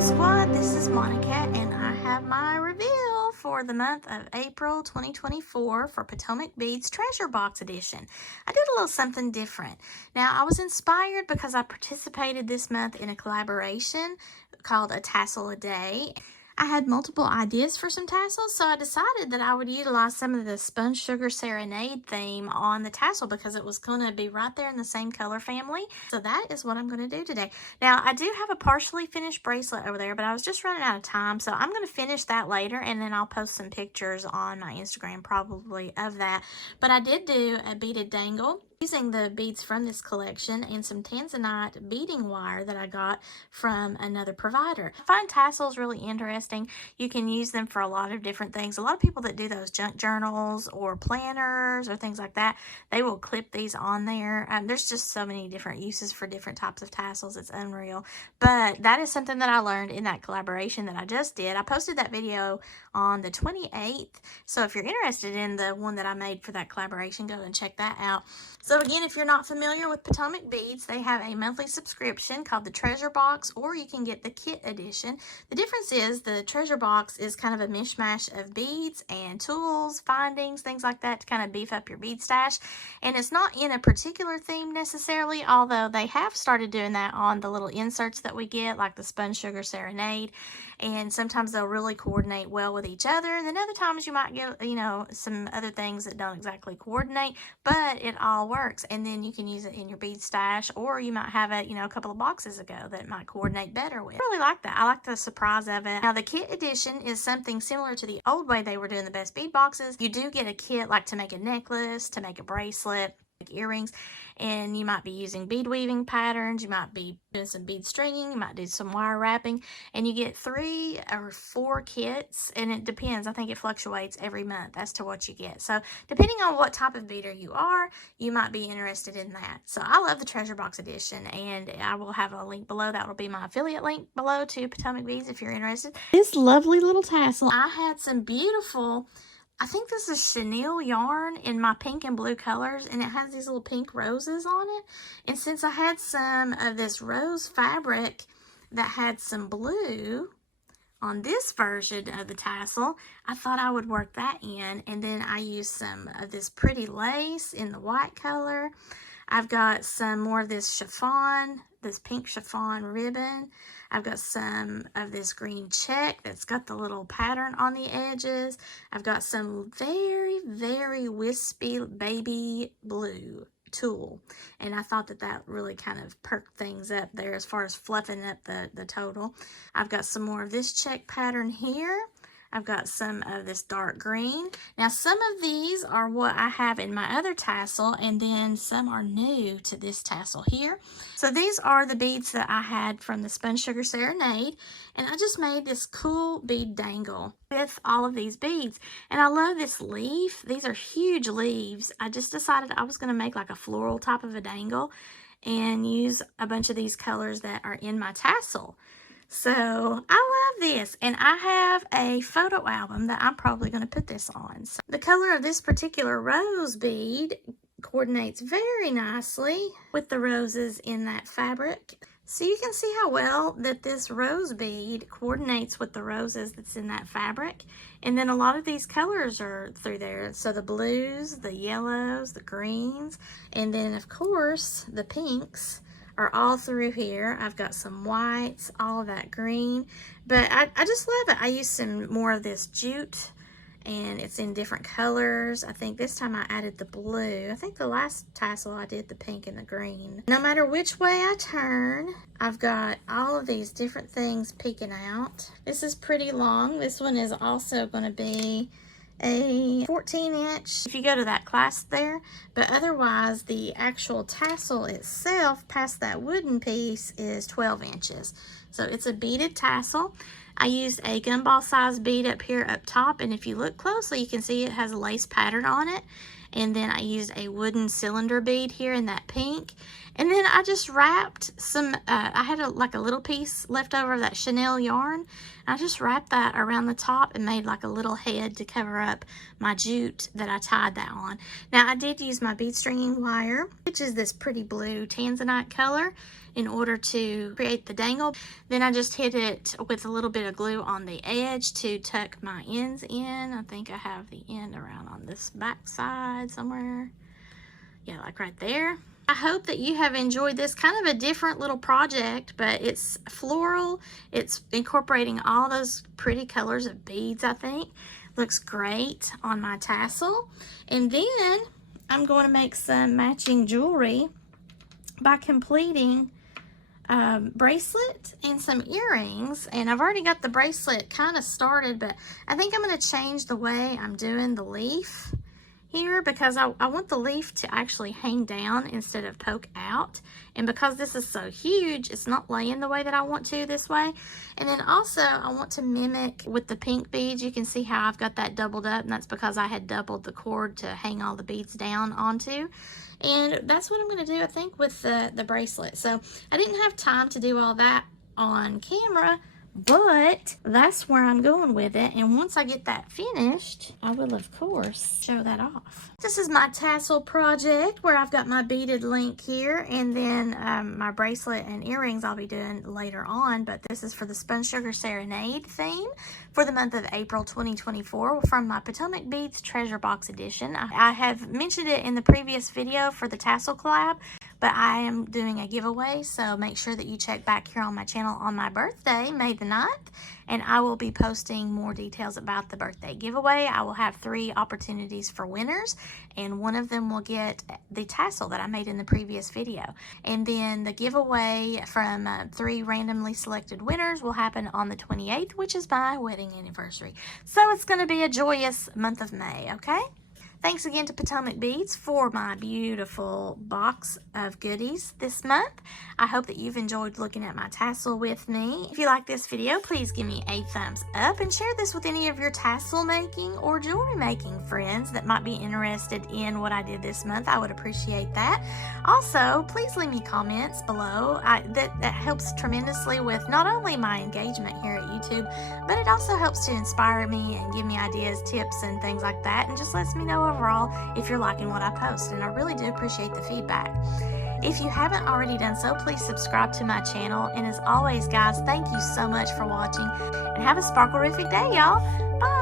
Squad, this is Monica and I have my reveal for the month of April 2024 for Potomac Beads Treasure Box Edition. I did a little something different. Now, I was inspired because I participated this month in a collaboration called A Tassel a Day. I had multiple ideas for some tassels, so I decided that I would utilize some of the Spun Sugar Serenade theme on the tassel because it was going to be right there in the same color family. So that is what I'm going to do today. Now, I do have a partially finished bracelet over there, but I was just running out of time, so I'm going to finish that later, and then I'll post some pictures on my Instagram probably of that. But I did do a beaded dangle using the beads from this collection and some tanzanite beading wire that I got from another provider. I find tassels really interesting. You can use them for a lot of different things. A lot of people that do those junk journals or planners or things like that, they will clip these on there. There's just so many different uses for different types of tassels. It's unreal. But that is something that I learned in that collaboration that I just did. I posted that video on the 28th. So if you're interested in the one that I made for that collaboration, go and check that out. So again, if you're not familiar with Potomac Beads, they have a monthly subscription called the Treasure Box, or you can get the Kit Edition. The difference is the Treasure Box is kind of a mishmash of beads and tools, findings, things like that to kind of beef up your bead stash. And it's not in a particular theme necessarily, although they have started doing that on the little inserts that we get, like the Spun Sugar Serenade. And sometimes they'll really coordinate well with each other. And then other times you might get, some other things that don't exactly coordinate, but it all works. And then you can use it in your bead stash, or you might have it, a couple of boxes ago that might coordinate better with. I really like that. I like the surprise of it. Now, the kit edition is something similar to the old way they were doing the best bead boxes. You do get a kit like to make a necklace, to make a bracelet, like earrings, and you might be using bead weaving patterns, you might be doing some bead stringing, you might do some wire wrapping, and you get 3 or 4 kits, and it depends. I think it fluctuates every month as to what you get. So depending on what type of beader you are, you might be interested in that. So I love the Treasure Box Edition, and I will have a link below. That will be my affiliate link below to Potomac Beads if you're interested. This lovely little tassel, I had some beautiful, I think this is chenille yarn in my pink and blue colors, and it has these little pink roses on it. And since I had some of this rose fabric that had some blue on this version of the tassel, I thought I would work that in. And then I used some of this pretty lace in the white color. I've got some more of this chiffon, this pink chiffon ribbon. I've got some of this green check that's got the little pattern on the edges. I've got some very, very wispy baby blue tulle. And I thought that really kind of perked things up there as far as fluffing up the total. I've got some more of this check pattern here. I've got some of this dark green. Now, some of these are what I have in my other tassel, and then some are new to this tassel here. So these are the beads that I had from the Spun Sugar Serenade, and I just made this cool bead dangle with all of these beads. And I love this leaf. These are huge leaves. I just decided I was going to make like a floral type of a dangle and use a bunch of these colors that are in my tassel. So I love this, and I have a photo album that I'm probably going to put this on. So the color of this particular rose bead coordinates very nicely with the roses in that fabric. So you can see how well that this rose bead coordinates with the roses that's in that fabric. And then a lot of these colors are through there. So the blues, the yellows, the greens, and then of course the pinks are all through here. I've got some whites, all of that green, but I just love it. I used some more of this jute, and it's in different colors. I think this time I added the blue. I think the last tassel I did the pink and the green. No matter which way I turn, I've got all of these different things peeking out. This is pretty long. This one is also going to be a 14-inch if you go to that clasp there, but otherwise the actual tassel itself past that wooden piece is 12 inches. So it's a beaded tassel. I used a gumball size bead up here up top, and if you look closely you can see it has a lace pattern on it. And then I used a wooden cylinder bead here in that pink. And then I just wrapped some, I had like a little piece left over of that Chanel yarn. I just wrapped that around the top and made like a little head to cover up my jute that I tied that on. Now I did use my bead stringing wire, which is this pretty blue tanzanite color, in order to create the dangle. Then I just hit it with a little bit of glue on the edge to tuck my ends in. I think I have the end around on this back side somewhere. Yeah, like right there. I hope that you have enjoyed this, kind of a different little project, but it's floral. It's incorporating all those pretty colors of beads, I think. Looks great on my tassel. And then I'm going to make some matching jewelry by completing bracelet and some earrings. And I've already got the bracelet kind of started, but I think I'm going to change the way I'm doing the leaf here, because I want the leaf to actually hang down instead of poke out. And because this is so huge, it's not laying the way that I want to this way. And then also I want to mimic with the pink beads. You can see how I've got that doubled up, and that's because I had doubled the cord to hang all the beads down onto. And that's what I'm going to do, I think, with the bracelet. So I didn't have time to do all that on camera, but that's where I'm going with it. And once I get that finished, I will, of course, show that off. This is my tassel project where I've got my beaded link here, and then my bracelet and earrings I'll be doing later on. But this is for the Spun Sugar Serenade theme for the month of April 2024 from my Potomac Beads Treasure Box Edition. I have mentioned it in the previous video for the tassel collab, but I am doing a giveaway, so make sure that you check back here on my channel on my birthday, May the 9th, and I will be posting more details about the birthday giveaway. I will have 3 opportunities for winners, and one of them will get the tassel that I made in the previous video. And then the giveaway from 3 randomly selected winners will happen on the 28th, which is my wedding anniversary. So it's going to be a joyous month of May, okay? Thanks again to Potomac Beads for my beautiful box of goodies this month. I hope that you've enjoyed looking at my tassel with me. If you like this video, please give me a thumbs up and share this with any of your tassel making or jewelry making friends that might be interested in what I did this month. I would appreciate that. Also, please leave me comments below. That helps tremendously with not only my engagement here at YouTube, but it also helps to inspire me and give me ideas, tips, and things like that, and just lets me know overall if you're liking what I post, and I really do appreciate the feedback. If you haven't already done so, please subscribe to my channel, and as always, guys, thank you so much for watching, and have a sparkle-rific day, y'all. Bye!